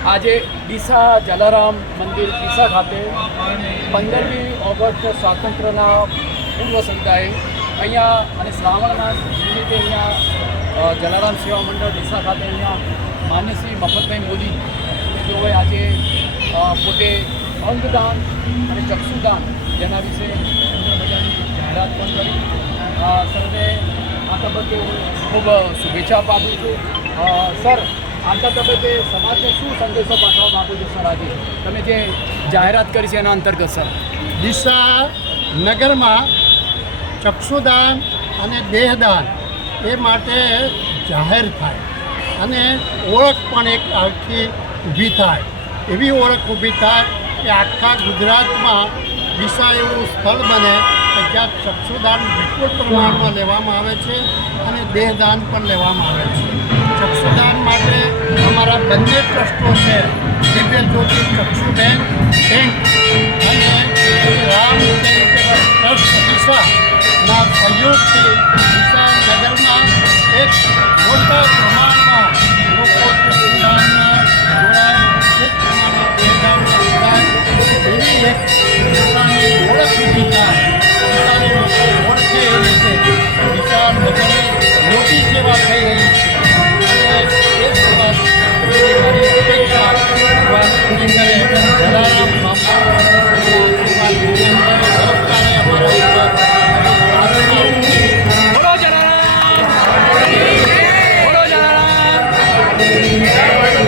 આજે ડીસા જલારામ મંદિર ડીસા ખાતે પંદરમી ઓગસ્ટ સ્વાતંત્ર્યના પૂર્વ સંધ્યાએ અહીંયા અને શ્રાવણ માસ નિમિત્તે અહીંયા જલારામ સેવા મંડળ ડીસા ખાતે અહીંયા માન્ય શ્રી મફતભાઈ મોદી તેઓએ આજે પોતે અંગદાન અને ચક્ષુદાન જેના વિશે જાહેરાત પણ કરી. સર સર્વે આ તબક્કે ખૂબ શુભેચ્છા પાઠવું છું. સર આજના તબક્કે સમાજને શું સંદેશો પાઠવવા માગું છો, સર, આજે? તમે જે જાહેરાત કરી છે એના અંતર્ગત, સર. ડીસા નગરમાં ચક્ષુદાન અને દેહદાન એ માટે જાહેર થાય અને ઓળખ પણ એક આખી ઊભી થાય. એવી ઓળખ ઊભી થાય કે આખા ગુજરાતમાં દિશા એવું સ્થળ બને કે જ્યાં ચક્ષુદાન વિપુલ પ્રમાણમાં લેવામાં આવે છે અને દેહદાન પણ લેવામાં આવે છે. ચક્ષુદાન માટે અમારા બંને ટ્રસ્ટો છે. દિવ્ય જ્યોતિ ચક્ષુ બેંક બેંક અને રામ ચેરિટેબલ ટ્રસ્ટ દિશાના સહયોગથી દિશા નગરમાં એક મોટી